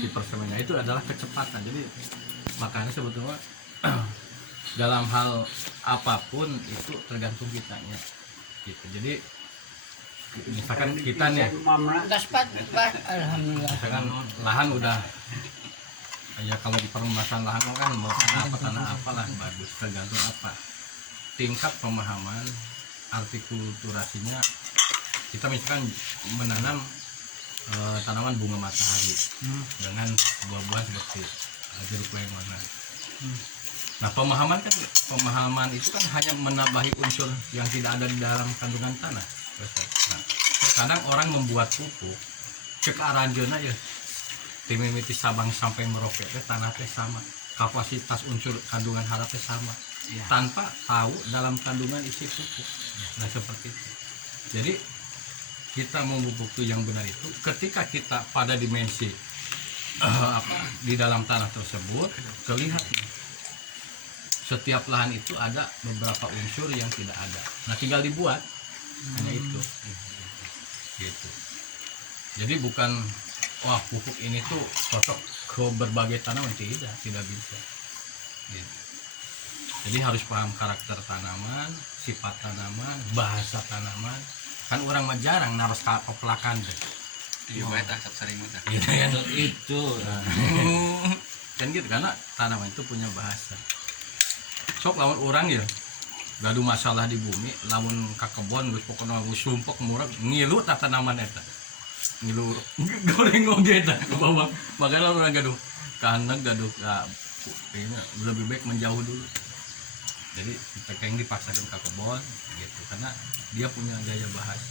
si persemennya itu adalah kecepatan. Jadi makanya sebetulnya dalam hal apapun itu tergantung kitanya gitu. Jadi misalkan kita nih Alhamdulillah. misalkan lahan udah ya, kalau di permasalahan lahan kan mau tanah apa lah bagus, tergantung apa tingkat pemahaman artikulturasinya. Kita misalkan menanam tanaman bunga matahari dengan buah-buahan seperti jeruk lemon. Nah pemahaman itu kan hanya menambahi unsur yang tidak ada di dalam kandungan tanah. Nah, terkadang orang membuat pupuk cek aranjeuna ya timimiti Sabang sampai Merauke tanah teh sama, kapasitas unsur kandungan hara teh sama ya, tanpa tahu dalam kandungan isi pupuk. Nah seperti itu. Jadi kita memupuk yang benar itu ketika kita pada dimensi di dalam tanah tersebut kelihatan setiap lahan itu ada beberapa unsur yang tidak ada. Nah tinggal dibuat hanya itu gitu. Jadi bukan wah pupuk ini tuh cocok ke berbagai tanaman, tidak bisa gitu. Jadi harus paham karakter tanaman, sifat tanaman, bahasa tanaman. Kan orang mah jarang naros pelakan deh. Iya bae tah sering tah. Itu kan gitu, karena tanaman itu punya bahasa. Sok lawan orang ya gaduh masalah di bumi, lamun ka kebon geus pokona geus sumpek murah ngilu tah tanaman eta. Ngilu goreng oge tah ke bawah. Makanya orang gaduh kanek gaduh lebih baik menjauh dulu. Jadi kita kayak dipaksakan ke kebon gitu, karena dia punya gaya bahasa,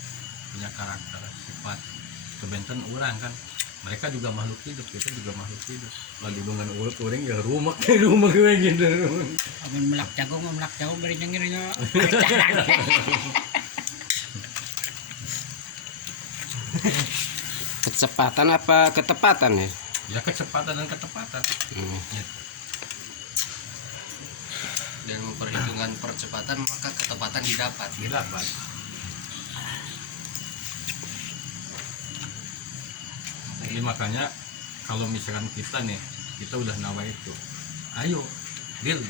punya karakter, sifat. Kebentan orang kan, mereka juga makhluk hidup, kita juga makhluk hidup. Lagi dengan ulat orang ya rumah gue gitu. Amun melak jagung beri nyengirnya. Kecepatan apa ketepatan ya? Ya kecepatan dan ketepatan. Gitu. Dan memperhitungkan percepatan maka ketepatan didapat. Jadi makanya kalau misalkan kita udah nawa itu, ayo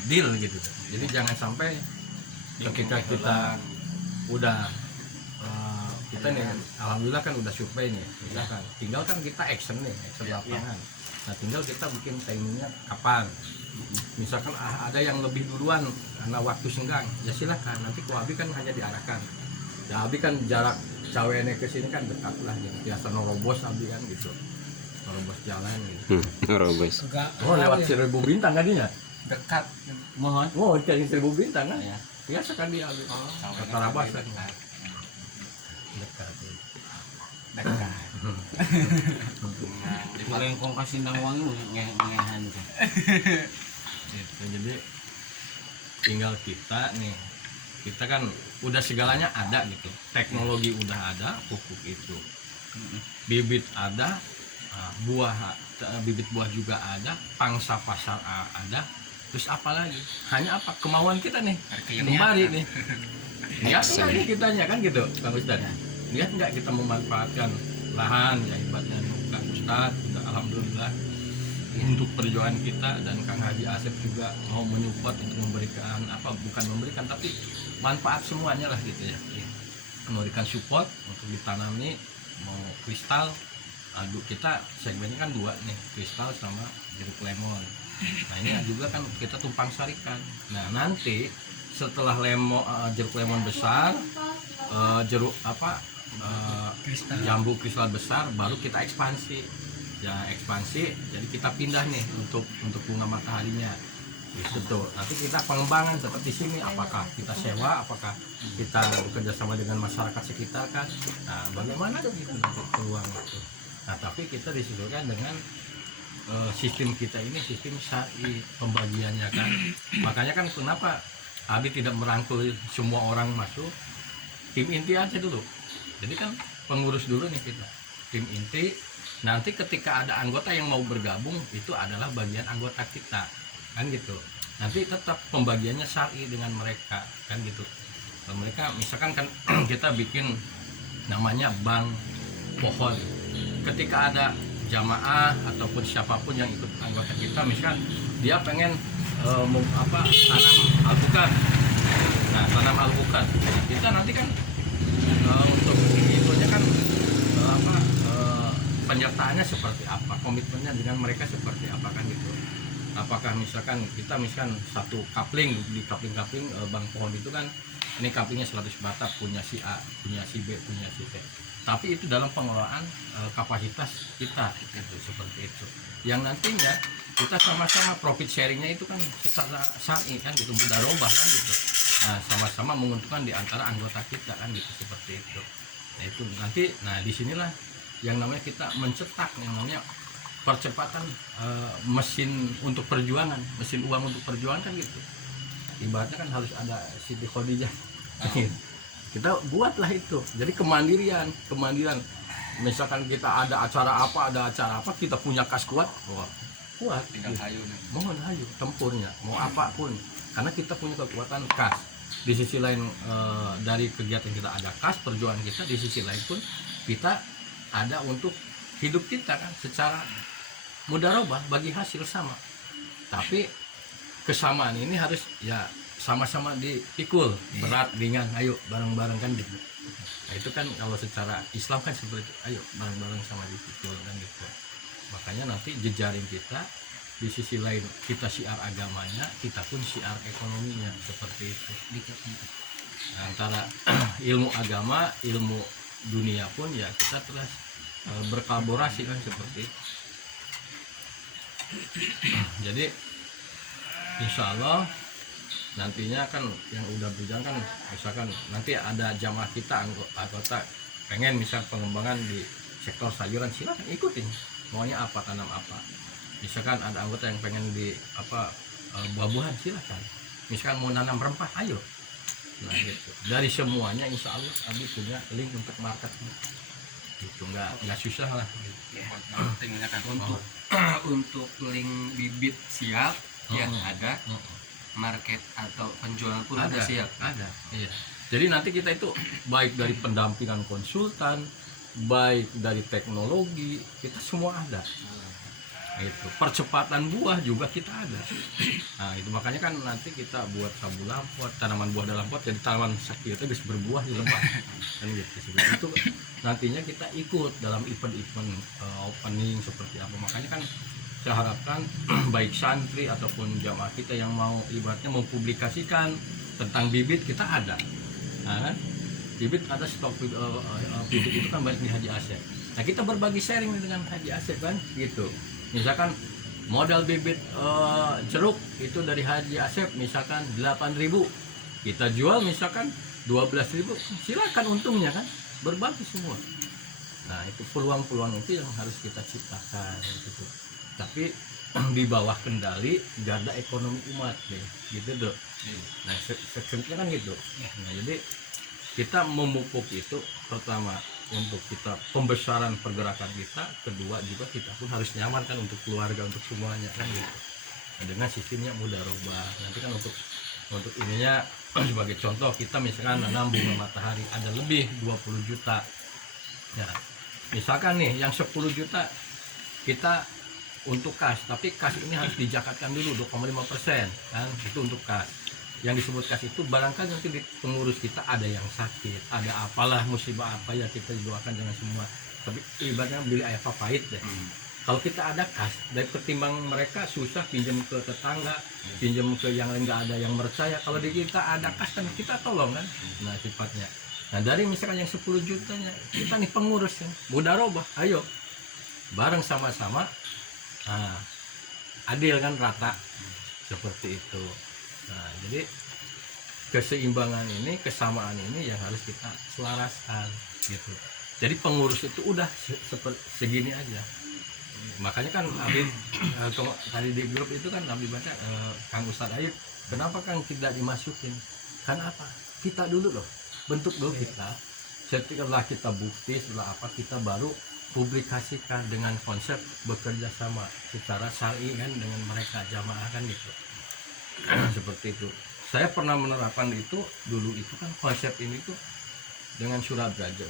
deal gitu. Jadi jangan sampai ketika kita udah kita nih alhamdulillah kan udah survei nih, misalkan tinggal kan kita action lapangan. Nah tinggal kita bikin timingnya kapan. Misalkan ada yang lebih duluan karena waktu senggang, ya silakan. Nanti ku Abi kan hanya diarahkan. Ya Abi kan jarak cawene ke sini kan dekat lah, gitu. Biasa norobos Abi kan gitu. Norobos jalan gitu. Norobos. Oh lewat 1000 bintang tadinya. Dekat. Mohon. Oh cari 1000 bintang kan? Ya. Biasa kan dia Abi. Ke Tarabas kan. Dekat. Di Palengkong Kasindang Wangi ngehan tuh. Gitu. Jadi tinggal kita nih, kita kan udah segalanya ada gitu, teknologi udah ada, pupuk itu, bibit ada, bibit buah juga ada, pangsa pasar ada, terus apa lagi? Hanya apa kemauan kita nih, kembali nih, lihat lagi kitanya kan gitu, Kang Ustadz. Lihat nggak kita memanfaatkan lahan ya hebatnya Kang Ustadz, udah alhamdulillah untuk perjuangan kita, dan Kang Haji Asep juga mau menyupport untuk memberikan bukan memberikan tapi manfaat semuanya lah gitu ya, memberikan support untuk ditanami mau kristal. Kita segmennya kan dua nih, kristal sama jeruk lemon. Nah ini juga kan kita tumpang sarikan. Nah nanti setelah jeruk lemon besar, jeruk jambu kristal besar, baru kita ekspansi. Ya ekspansi, jadi kita pindah nih untuk bunga mataharinya gitu tuh. Nanti kita pengembangan seperti sini, apakah kita sewa, apakah kita bekerja sama dengan masyarakat sekitar kan. Nah bagaimana tuh gitu untuk peluang itu. Nah tapi kita disesuaikan dengan sistem kita ini, sistem syar'i pembagiannya kan. Makanya kan kenapa Abi tidak merangkul semua orang masuk, tim inti aja dulu. Jadi kan pengurus dulu nih kita, tim inti. Nanti ketika ada anggota yang mau bergabung, itu adalah bagian anggota kita kan gitu. Nanti tetap pembagiannya syar'i dengan mereka kan gitu. Kalau mereka misalkan kan kita bikin namanya bank pohon, ketika ada jamaah ataupun siapapun yang ikut anggota kita, misalkan dia pengen tanam alpukat. Nah, tanam alpukat kita nanti kan untuk itunya kan penyertaannya seperti apa, komitmennya dengan mereka seperti apa kan gitu. Apakah misalkan kita satu kapling di kapling bang pohon itu kan, ini kaplingnya 100 batap, punya si A, punya si B, punya si C. Tapi itu dalam pengelolaan kapasitas kita itu seperti itu. Yang nantinya kita sama-sama profit sharingnya itu kan secara syar'i kan gitu, mudarobah kan gitu. Nah, sama-sama menguntungkan di antara anggota kita kan gitu, seperti itu. Nah, itu nanti, nah disinilah yang namanya kita mencetak yang namanya percepatan mesin untuk perjuangan, mesin uang untuk perjuangan kan gitu. Ibaratnya kan harus ada Siti Khadijah. Kita buatlah itu. Jadi kemandirian. Misalkan kita ada acara apa, kita punya kas kuat, kuat. Tidak hayu nih. Mohon hayu tempurnya, mau apapun. Karena kita punya kekuatan kas. Di sisi lain dari kegiatan kita ada kas, perjuangan kita, di sisi lain pun kita ada untuk hidup kita kan secara mudarobah, bagi hasil sama. Tapi kesamaan ini harus ya sama-sama dipikul, berat ringan, ayo bareng-bareng kan gitu. Nah, itu kan kalau secara Islam kan seperti itu, ayo bareng-bareng sama dipikul kan gitu. Makanya nanti jejaring kita di sisi lain kita syiar agamanya, kita pun syiar ekonominya seperti itu. Nah, antara ilmu agama, ilmu dunia pun ya kita terus berkolaborasi kan seperti itu. Jadi insya Allah nantinya kan yang udah berjalan kan, misalkan nanti ada jamaah kita anggota pengen misal pengembangan di sektor sayuran, silakan ikutin, maunya apa, tanam apa. Misalkan ada anggota yang pengen di buah-buahan, silakan. Misalkan mau nanam rempah, ayo. Nah gitu, dari semuanya insya Allah Abi punya link untuk marketnya itu, nggak susah lah gitu. Pentingnya kan untuk link bibit siap ya ada, market atau penjualan pun ada siap. Ada, iya. Jadi nanti kita itu baik dari pendampingan konsultan, baik dari teknologi, kita semua ada. Itu percepatan buah juga kita ada. Nah itu makanya kan nanti kita buat sabu lampot, tanaman buah dalam pot, jadi tanaman sakit itu bisa berbuah di lembah kan gitu. Seperti itu nantinya kita ikut dalam event-event opening seperti apa. Makanya kan saya harapkan baik santri ataupun jamaah kita yang mau ibaratnya mau publikasikan tentang bibit, kita ada. Nah kan bibit ada stok bibit itu kan banyak di Haji Asep. Nah kita berbagi sharing dengan Haji Asep kan gitu. Misalkan modal bibit jeruk itu dari Haji Asep misalkan 8.000, kita jual misalkan 12.000, silakan untungnya kan, berbagi semua. Nah itu peluang-peluang itu yang harus kita ciptakan gitu. Tapi di bawah kendali garda ekonomi umat deh, gitu dok. Nah seksempnya kan gitu. Nah jadi kita memupuk itu pertama untuk kita pembesaran pergerakan kita, kedua juga kita pun harus nyaman kan untuk keluarga, untuk semuanya kan gitu. Nah, dengan sistemnya mudarobah. Nanti kan untuk ininya sebagai contoh kita misalkan nanam bunga matahari ada lebih 20 juta. Ya, misalkan nih yang 10 juta kita untuk kas, tapi kas ini harus dijakatkan dulu 2,5% kan, itu untuk kas. Yang disebut kas itu barangkali nanti di pengurus kita ada yang sakit, ada apalah musibah apa ya, kita doakan jangan semua. Tapi ibaratnya beli air pahit deh. Kalau kita ada kas, dari ketimbang mereka susah pinjam ke tetangga, pinjam ke yang nggak ada yang percaya. Kalau di kita ada kas kan kita tolong kan. Nah sifatnya. Nah dari misalkan yang 10 jutanya kita nih pengurus kan, mudarobah, ayo bareng sama-sama. Nah, adil kan, rata seperti itu. Nah, jadi keseimbangan ini, kesamaan ini yang harus kita selaraskan gitu. Jadi pengurus itu udah segini aja. Makanya kan Abi tadi di grup itu kan Abi baca Kang Ustadz Ayub, kenapa Kang tidak dimasukin? Karena apa? Kita dulu loh, bentuk dulu kita. Setelah kita bukti, setelah apa kita baru publikasikan dengan konsep bekerja sama secara syar'i kan dengan mereka jamaah kan gitu. Seperti itu. Saya pernah menerapkan itu dulu itu kan konsep ini tuh dengan surat gajah.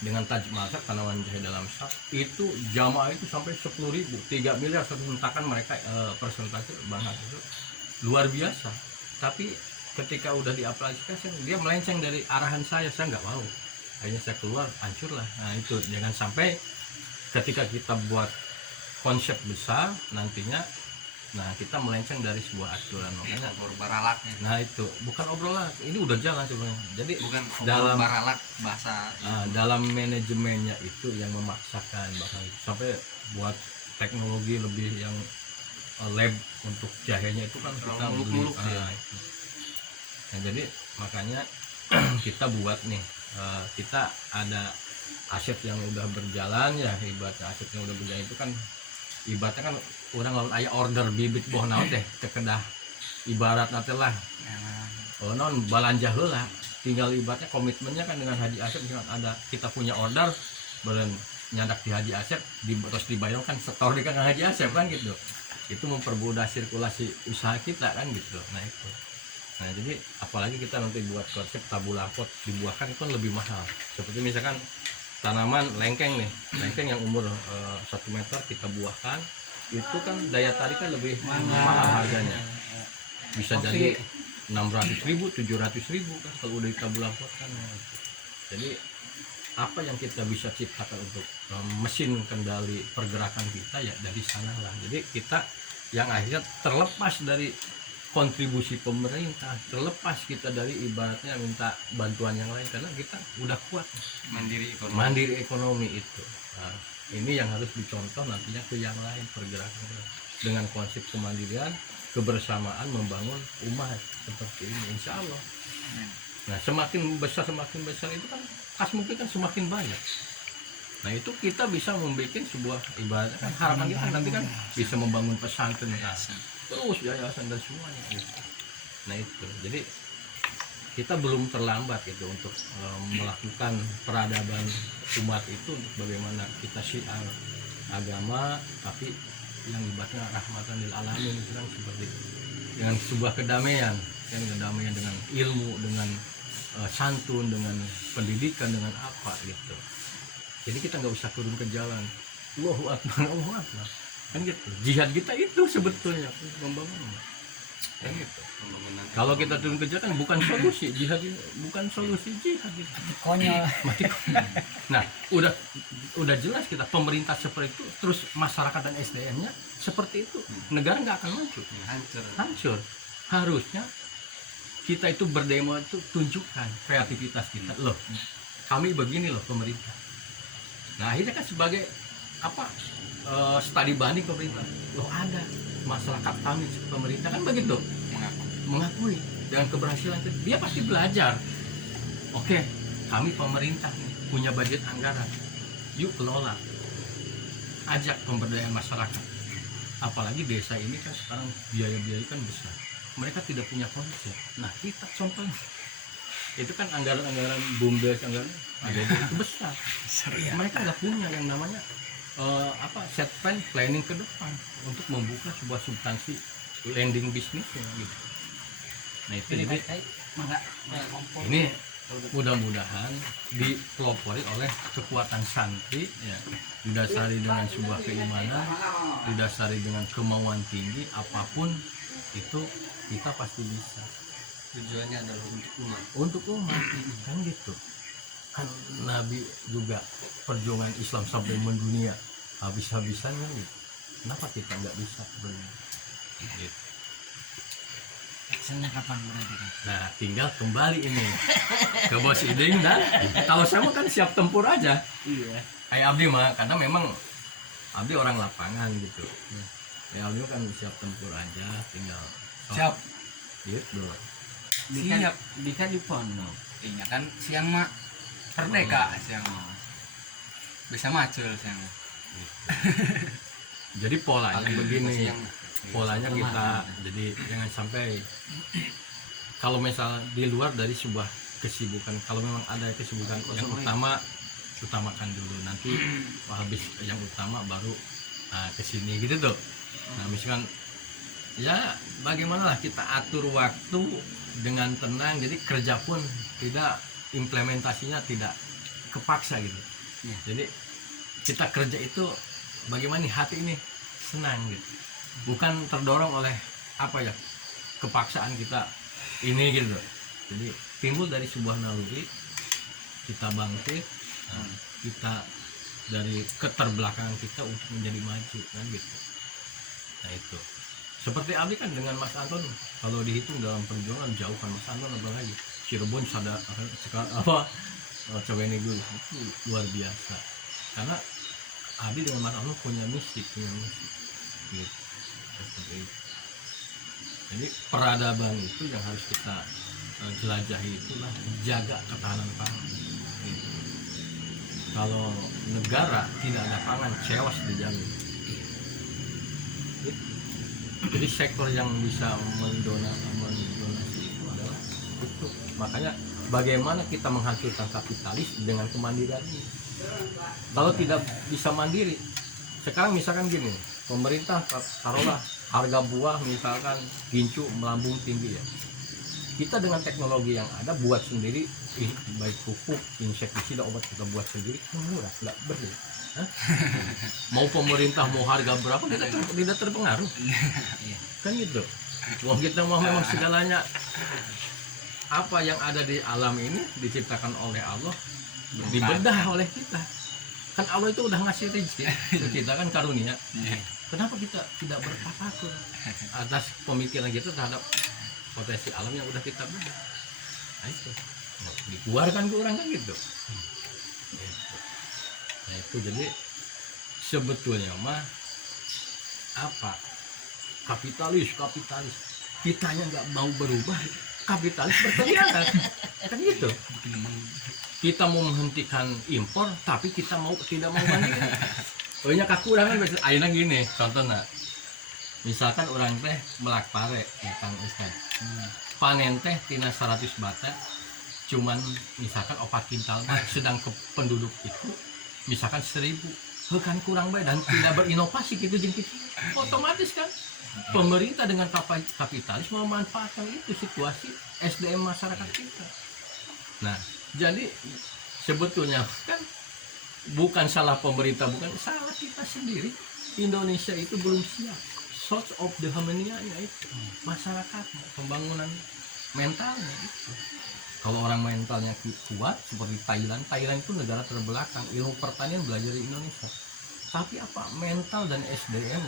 dengan Taj Mahal tanaman jahe dalam sak itu jamaah itu sampai 10.000 3 miliar satu hentakan mereka persentase banget itu luar biasa. Tapi ketika udah diaplikasikan dia melenceng dari arahan saya nggak mau, akhirnya saya keluar hancur lah. Nah itu jangan sampai ketika kita buat konsep besar nantinya nah kita melenceng dari sebuah aturan, makanya baralaknya. nah itu bukan obrolan, ini udah jalan sebenarnya. Jadi Bukan dalam baralak bahasa dalam manajemennya itu yang memaksakan bahkan sampai buat teknologi lebih yang lab untuk jahenya itu kan kita Terlalu beli. muluk-muluk ya. Itu. Nah, jadi makanya kita buat nih kita ada aset yang udah berjalan ya, ibaratnya aset yang udah berjalan itu kan ibaratnya kan orang lawan aya order bibit boh naon deh kekedah ibarat nanti lah non balanja heula tinggal ibaratnya komitmennya kan dengan Haji Asep misalkan ada kita punya order beren nyadak di Haji Asep terus dibayarkan setor di Kang Haji Asep kan gitu, itu mempermudah sirkulasi usaha kita kan gitu. Nah itu nah jadi apalagi kita nanti buat konsep tabula pot dibuahkan itu kan lebih mahal, seperti misalkan tanaman lengkeng nih, lengkeng yang umur 1 meter kita buahkan itu kan daya tariknya lebih mahal harganya, bisa jadi 600.000 700.000 kan kalau udah ditabulapotkan. Jadi apa yang kita bisa ciptakan untuk mesin kendali pergerakan kita ya dari sana lah. Jadi kita yang akhirnya terlepas dari kontribusi pemerintah, terlepas kita dari ibaratnya minta bantuan yang lain karena kita udah kuat mandiri ekonomi itu. Nah, ini yang harus dicontoh nantinya ke yang lain pergerakan dengan konsep kemandirian kebersamaan membangun umat seperti ini insya Allah. Nah semakin besar itu kan kas mungkin kan semakin banyak. Nah itu kita bisa membuat sebuah ibarat kan harapan kita nanti kan bisa membangun pesantren terus yayasan dan semuanya gitu. Nah itu jadi kita belum terlambat gitu untuk melakukan peradaban umat itu untuk bagaimana kita syiar agama tapi yang ibaratnya rahmatan lil alamin itu kan seperti dengan sebuah kedamaian kan, kedamaian dengan ilmu, dengan santun, dengan pendidikan, dengan apa gitu. Jadi kita nggak usah turun ke jalan Allahu Akbar kan gitu. Jihad kita itu sebetulnya membangun kan gitu. Kalau kita turun ke jalan bukan solusi jihad, bukan solusi jihad gitu. Konyol. Mati konyol. Nah udah jelas kita pemerintah seperti itu terus masyarakat dan SDM-nya seperti itu negara nggak akan maju, hancur. Harusnya kita itu berdemo itu tunjukkan kreativitas kita loh, kami begini loh pemerintah. Nah akhirnya kan sebagai apa studi banding pemerintah loh ada masyarakat kami pemerintah kan begitu mengakui dengan keberhasilan itu dia pasti belajar. Oke, kami pemerintah nih, punya budget anggaran, yuk kelola, ajak pemberdayaan masyarakat. Apalagi desa ini kan sekarang biaya-biaya kan besar, mereka tidak punya konsep. Nah kita contohnya itu kan anggaran bumdes anggaran ada itu besar. Mereka nggak punya yang namanya set planning ke depan untuk membuka sebuah substansi landing bisnisnya gitu. Nah itu jadi ini mudah-mudahan dipelopori oleh kekuatan santri ya, didasari dengan sebuah keimanan, didasari dengan kemauan tinggi, apapun itu kita pasti bisa. tujuannya adalah untuk umat Kan gitu kan Nabi juga perjuangan Islam sampai mendunia habis-habisannya gitu. Kenapa kita nggak bisa gitu. Actionnya kapan berarti kan? Nah tinggal kembali ini ke Bos Iding dan kalau saya mah kan siap tempur aja. Iya. Kayak Abdi mah karena memang Abdi orang lapangan gitu. Ya Abdi kan siap tempur aja, tinggal siap gitu. siap Dika di pondok. ini kan siang mak merdeka siang mah bisa macul siang Jadi polanya begini. siang Polanya kita jadi jangan sampai kalau misal di luar dari sebuah kesibukan, kalau memang ada kesibukan yang utamakan dulu, nanti habis yang utama baru kesini gitu tuh. Nah misalkan ya bagaimana lah kita atur waktu dengan tenang, jadi kerja pun tidak implementasinya tidak kepaksa gitu. Iya. Jadi kita kerja itu bagaimana nih hati ini senang gitu, bukan terdorong oleh apa ya kepaksaan kita ini gitu. Jadi timbul dari sebuah naluri, kita bangkit, kita dari keterbelakangan kita untuk menjadi maju kan gitu. Nah itu seperti Abi kan dengan Mas Anton, kalau dihitung dalam perjuangan jauh kan Mas Anton apa lagi Cirebon sadar sekarang apa coba ini gue itu luar biasa, karena Abi dengan Mas Anton punya misi gitu. Seperti itu. Jadi peradaban itu yang harus kita jelajahi, itulah jaga ketahanan pangan gitu. Kalau negara tidak ada pangan, chaos dijamin gitu. Jadi sektor yang bisa mendonasi itu adalah itu. Makanya bagaimana kita menghancurkan kapitalis dengan kemandirian ini. Kalau tidak bisa mandiri, sekarang misalkan gini, pemerintah taruhlah harga buah misalkan gincu melambung tinggi ya, kita dengan teknologi yang ada buat sendiri, baik pupuk, insektisida, obat kita buat sendiri murah, nggak berbeda. Mau pemerintah mau harga berapa tidak terpengaruh kan gitu. Wong kita mau memang segalanya apa yang ada di alam ini diciptakan oleh Allah, dibedah oleh kita kan. Allah itu udah ngasih rezeki kita kan, karunia. Kenapa kita tidak bertafakur atas pemikiran kita terhadap potensi alam yang udah kita bedah? Nah itu dikeluarkan ke orang kan gitu. Nah itu jadi sebetulnya mah apa, kapitalis kitanya nggak mau berubah, kapitalis berkeliaran kan gitu. Kita mau menghentikan impor tapi kita tidak mau mandiri. Ohnya kakurangan biasa ayeuna gini contohnya, misalkan orang teh melak pare ya Kang Ustad, panen teh tina 100 bata cuman misalkan 4 kintal, sedang ke penduduk itu misalkan 1000, bukan kurang baik dan tidak berinovasi gitu jeung kitu. Otomatis kan pemerintah dengan kapitalis memanfaatkan itu situasi SDM masyarakat kita. Nah, jadi sebetulnya kan bukan salah pemerintah, bukan salah kita sendiri. Indonesia itu belum siap. Source of the harmony-nya itu masyarakat, pembangunan mentalnya itu. Kalau orang mentalnya kuat seperti Thailand itu negara terbelakang ilmu pertanian belajar di Indonesia. Tapi apa mental dan SDM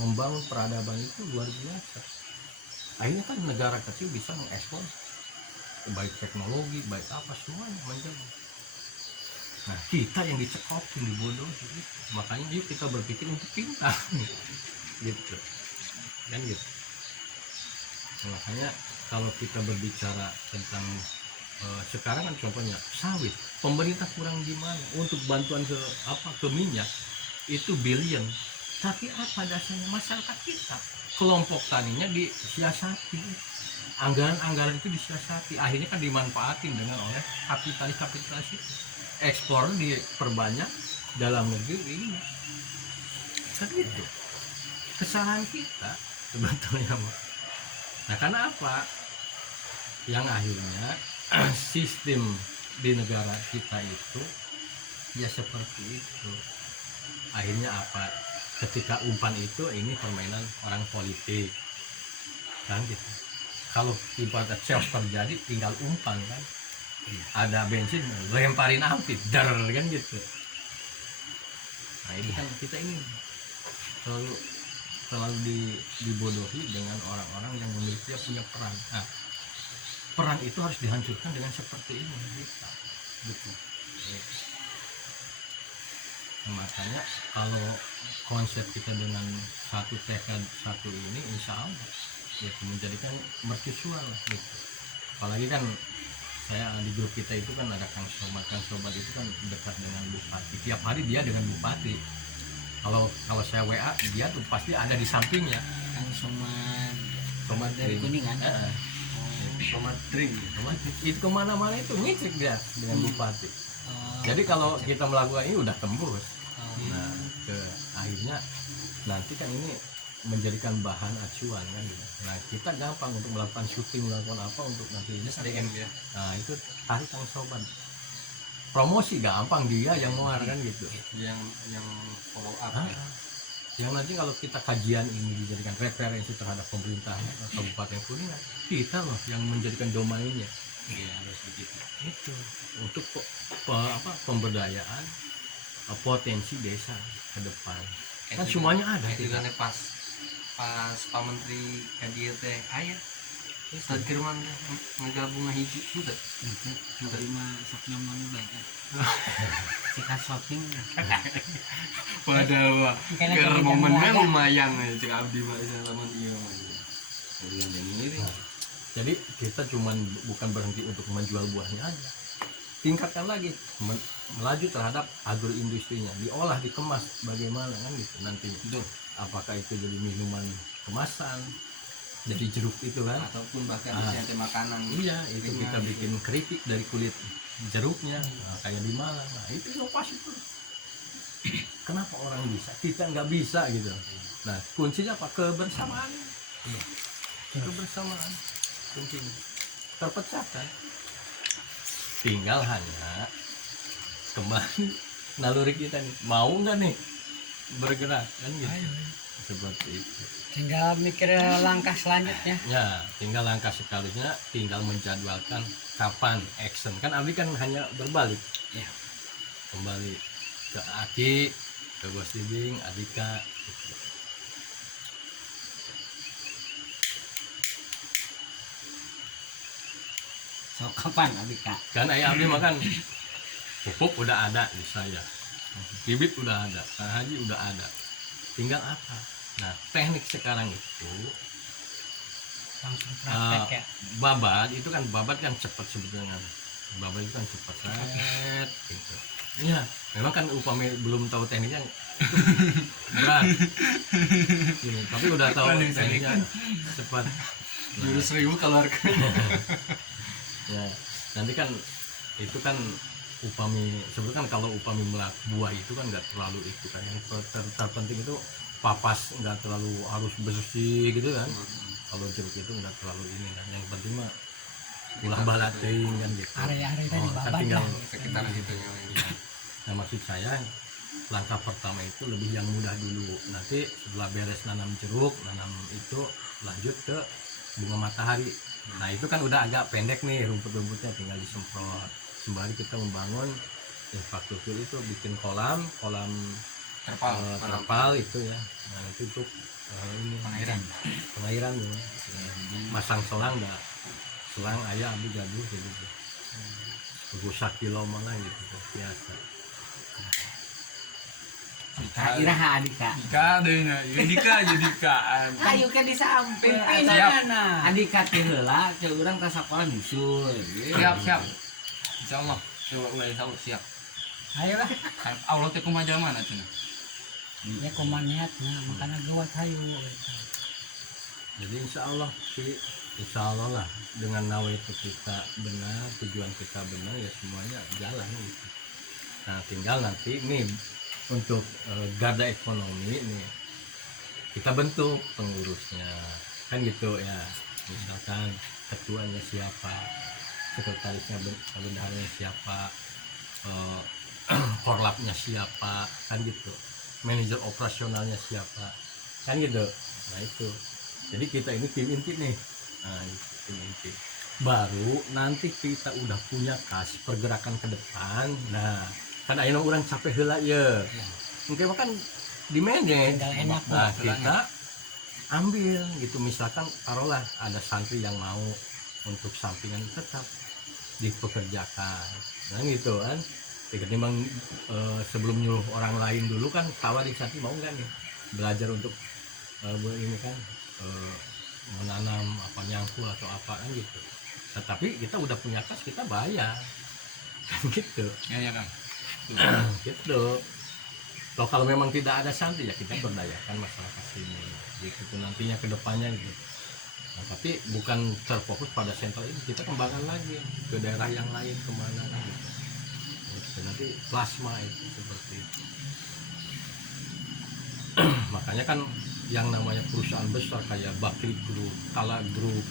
membangun peradaban itu luar biasa. Akhirnya kan negara kecil bisa mengekspor baik teknologi, baik apa semuanya menjadi. Nah kita yang dicekokin, dibodohin gitu. Makanya yuk kita berpikir untuk pintar gitu kan gitu. Makanya kalau kita berbicara tentang sekarang kan contohnya sawit, pemerintah kurang gimana untuk bantuan ke minyak itu billion, tapi apa dasarnya masyarakat kita, kelompok taninya disiasati, anggaran itu disiasati, akhirnya kan dimanfaatin dengan oleh kapitalis ekspor diperbanyak, dalam negeri ini kan gitu. Kesalahan kita sebetulnya. Nah karena apa, yang akhirnya sistem di negara kita itu ya seperti itu. Akhirnya apa, ketika umpan itu ini permainan orang politik kan gitu. Kalau ibarat chaos terjadi tinggal umpan kan, ada bensin lemparin api dar kan gitu. Nah ini kan kita ini selalu dibodohi dengan orang-orang yang memiliki punya peran. Nah, peran itu harus dihancurkan dengan seperti ini gitu. Nah, makanya kalau konsep kita dengan satu tekad satu ini insya Allah ya menjadikan mercusuar gitu. Apalagi kan saya di grup kita itu kan ada Kang Sobat itu kan dekat dengan bupati, tiap hari dia dengan bupati. Kalau saya WA dia tuh pasti ada di sampingnya. Kang Somat dari Drink. Kuningan. Somat drink. Itu kemana-mana itu ngicik dia dengan bupati. Jadi kalau kita melakukan ini udah tembus. Nah akhirnya nanti kan ini menjadikan bahan acuan kan gitu. Nah kita gampang untuk melakukan syuting, melakukan apa untuk nanti SDM ya. Nah itu tarik Kang Sobat promosi gampang, dia yang muar kan gitu. yang follow up Ah, ya. yang nanti kalau kita kajian ini dijadikan referensi terhadap pemerintah Kabupaten Kuningan, kita loh yang menjadikan domainnya Iya, harus begitu. itu untuk pemberdayaan potensi desa ke depan. Kan semuanya ada itu kita. kan pas Pak Menteri kadir teh aya Ustad Kirman ngegabung hiji sudah Terima sok nyaman baik. Cika shopping. pada wah Kayaknya ke kalau momennya jamu lumayan ya cek abdi mah isa lamun ieu mah bulan yang ini Jadi kita cuman bukan berhenti untuk menjual buahnya aja, tingkatkan lagi, melaju terhadap agroindustrinya, diolah, dikemas bagaimana kan gitu nantinya. Betul. Apakah itu jadi minuman kemasan, jadi jeruk itu kan. ataupun bahkan Ah. nanti makanan Iya, itu kita bikin keripik dari kulit jeruknya, nah, kayak di Malang. Nah, itu inovasi tuh. Kenapa orang bisa, kita nggak bisa gitu. Nah, kuncinya apa? Kebersamaan. Kebersamaan kuncinya. Terpecahkan. Tinggal hanya kembali naluri kita nih. Mau nggak nih bergerak kan gitu. Seperti itu. Tinggal mikir langkah selanjutnya. Ya, tinggal langkah sekalinya, tinggal menjadwalkan kapan action. Kan Abi kan hanya berbalik. Ya. Kembali ke Aki, ke Bos Dibing, Adika. Gitu. So kapan Abika? Kan ayah Abi makan pupuk udah ada di saya. Bibit udah ada, Kang Haji udah ada. Tinggal apa? Nah, teknik sekarang itu Langsung praktek ya. babat itu kan cepat sebetulnya. Babat itu kan cepat set gitu. Iya, memang kan upami belum tahu tekniknya itu berat. Gitu. Tapi udah tahu tekniknya cepat. jurus 1000 keluarkan Ya, nanti kan itu kan upami sebetulnya kan kalau upami melak buah itu kan nggak terlalu itu kan yang terpenting itu papas nggak terlalu harus bersih gitu kan. Kalau jeruk itu nggak terlalu ini kan, yang penting mah ulah balat teuing kan gitu. Area-area tadi kan babat tinggal lah. sekitar gitu ya. Nah, maksud saya langkah pertama itu lebih yang mudah dulu. Nanti setelah beres nanam jeruk, nanam itu lanjut ke bunga matahari. Nah, itu kan udah agak pendek nih, rumput-rumputnya tinggal disemprot. Sembari kita membangun infrastruktur itu, bikin kolam terpal itu ya. Nah, itu untuk ini pengairan ya. Masang selang dah. Selang ayah ambil gaduh jadi gitu. Rusak kilo mana gitu biasa. Iraha Adika. Dika deh Dika jadikaan Ayo kan disamping. Siap. Adika teh heula ke urang ka sakola nyusul. siap insyaallah coba mulai tahu siap Ayo lah. Allah teh kumaha mana cenah Ya komaniatnya makanya gawat hayu. Jadi insya Allah sih, insya Allah lah dengan nawaitu kita benar, tujuan kita benar, ya semuanya jalan gitu. Nah, tinggal nanti nih untuk garda ekonomi nih kita bentuk pengurusnya kan gitu ya. Misalkan ketuanya siapa, sekretarisnya bendaharanya siapa, korlapnya siapa, kan gitu. Manajer operasionalnya siapa, kan gitu. Nah itu, jadi kita ini tim inti nih. Nah, tim inti baru nanti kita udah punya kas pergerakan ke depan. Nah, kan ayeuna orang capek heula ya mungkin kan di manage. Enak, Nah, kita ambil gitu, misalkan taruhlah ada santri yang mau untuk sampingan tetap dipekerjakan, nah gitu kan. Ketimbang sebelum nyuruh orang lain dulu kan tawarin santri mau nggak nih belajar untuk ini kan menanam apa nyangkul atau apa kan gitu. Nah, tapi kita udah punya kas, kita bayar kan gitu ya kan gitu. Loh, kalau memang tidak ada santri ya kita berdayakan masyarakat sini gitu nantinya ke depannya gitu. Nah, tapi bukan terfokus pada sentral ini, kita kembangkan lagi ke daerah yang lain kemana kan gitu. Nanti plasma itu seperti itu. Makanya kan yang namanya perusahaan besar kayak Bakri Group, Kala Group,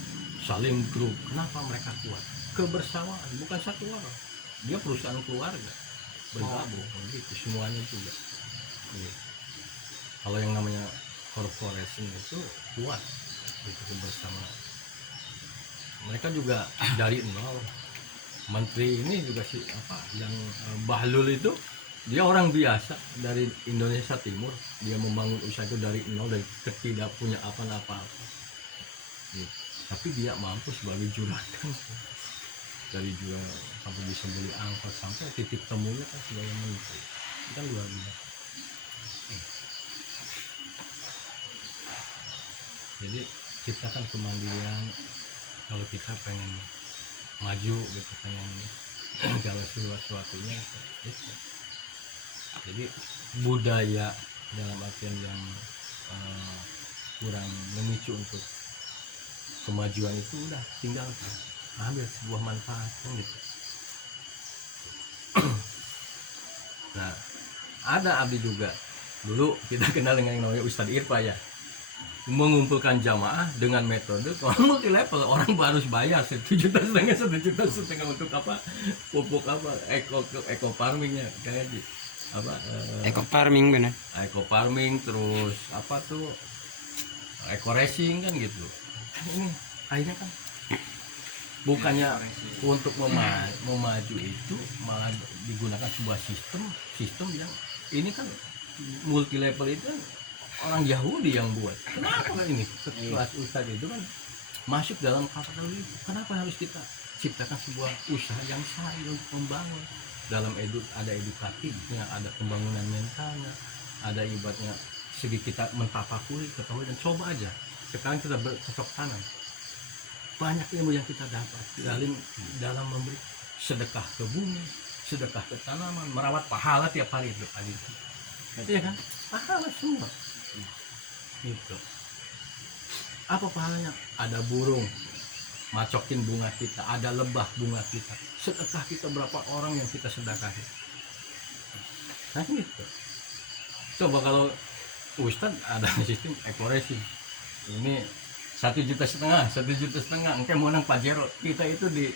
Salim Group, kenapa mereka kuat? Kebersamaan, bukan satu orang, dia perusahaan keluarga bergabung gitu semuanya juga. Gitu. Kalau yang namanya corporation itu kuat gitu bersama. Mereka juga dari nol. Menteri ini juga sih apa yang Bahlul itu dia orang biasa dari Indonesia Timur, dia membangun usaha itu dari nol, dari tidak punya apa-apa. Gitu. Tapi dia mampu sebagai juragan dari jual sampai bisa beli angkot sampai titik temunya kan sebagai menteri, itu kan luar biasa. Jadi ciptakan kemandirian kalau kita pengen maju gitu, pengen segala sesuatunya gitu. Jadi budaya dalam artian yang kurang memicu untuk kemajuan itu udah tinggal ambil sebuah manfaat kan gitu. Nah ada abdi juga dulu kita kenal dengan yang namanya Ustadz Irfa ya, mengumpulkan jamaah dengan metode kalau multi level, orang harus bayar 1,5 juta, 1,5 juta untuk apa, pupuk apa, eco farmingnya kayak di apa Eco farming benar. eco farming, terus apa tuh eco racing kan gitu. Ini akhirnya kan bukannya untuk memaju itu malah digunakan sebuah sistem yang ini kan multi level itu kan orang Yahudi yang buat. Kenapa ini kelas ustadz itu kan masuk dalam kategori itu? Kenapa harus kita ciptakan sebuah usaha yang sah untuk membangun dalam ada edukatifnya, ada pembangunan mentalnya, ada ibaratnya segi kita mentapakuri, ketahui dan coba aja. Sekarang kita bercocok tanam, banyak ilmu yang kita dapat dalam memberi sedekah ke bumi, sedekah ke tanaman, merawat pahala tiap hari itu. Iya kan? Pahala semua. Gitu. Apa pahalanya? Ada burung macokin bunga kita, ada lebah bunga kita. Sedekah kita berapa orang yang kita sedekahi. Nah gitu. Coba kalau Ustadz ada sistem ekoresi. Ini 1,5 juta, 1,5 juta, engke mau nang Pajero. Kita itu di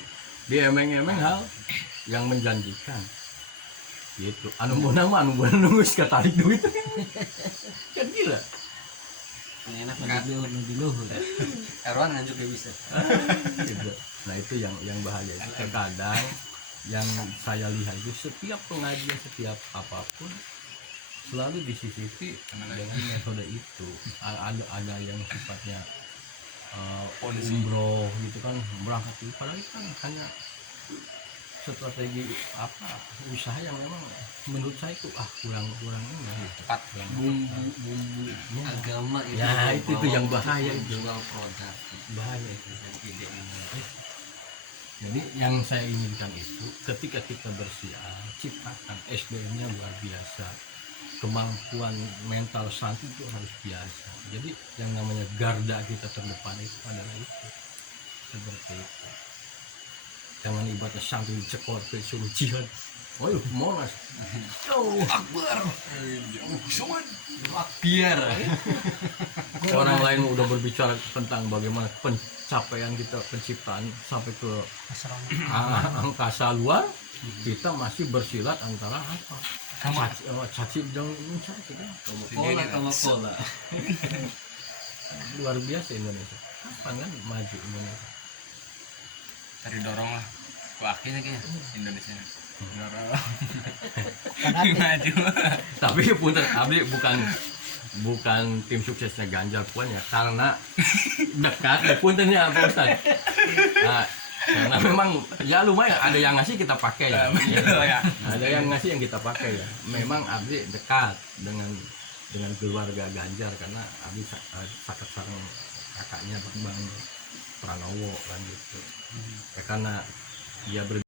emeng-emeng hal yang menjanjikan. Gitu. Anu menang mah anu nunggu sekatarik duit. Kan gila. Enak lebih luhur. Erwan kan juga bisa. Gitu. Nah itu yang bahaya itu. Terkadang yang saya lihat itu setiap pengajian, setiap apapun selalu disisipi dengan metode itu. Ada yang sifatnya umroh gitu kan, berangkat itu padahal itu kan hanya strategi apa usaha yang memang menurut saya itu kurang ini Tepat bumbu agama itu. ya itu yang bahaya itu, jual produk bahaya itu. dan ide ini. Jadi yang saya inginkan itu ketika kita bersiap ciptakan SDM-nya luar biasa, kemampuan mental santri itu harus biasa. Jadi yang namanya garda kita terdepan itu adalah itu, seperti itu. Jangan ibaratnya santri cekor ke suruh jihad. Oh Monas, Akbar, biar orang lain udah berbicara tentang bagaimana pencapaian kita penciptaan sampai ke angkasa luar, kita masih bersilat antara apa? Caci jangan mencari kita. pola Luar biasa Indonesia. Kapan kan maju Indonesia? Cari dorong lah ku akhirnya kayaknya Indonesia dorong maju. Tapi punten abdi bukan tim suksesnya Ganjar Puan ya, karena dekat puntennya Pak Ustaz. Nah, karena memang ya lumayan ada yang ngasih kita pakai ya. Ada yang ngasih yang kita pakai ya. Memang abdi dekat dengan keluarga Ganjar karena abdi sakit sareng kakaknya Bang Pranowo kan gitu. Ya, karena dia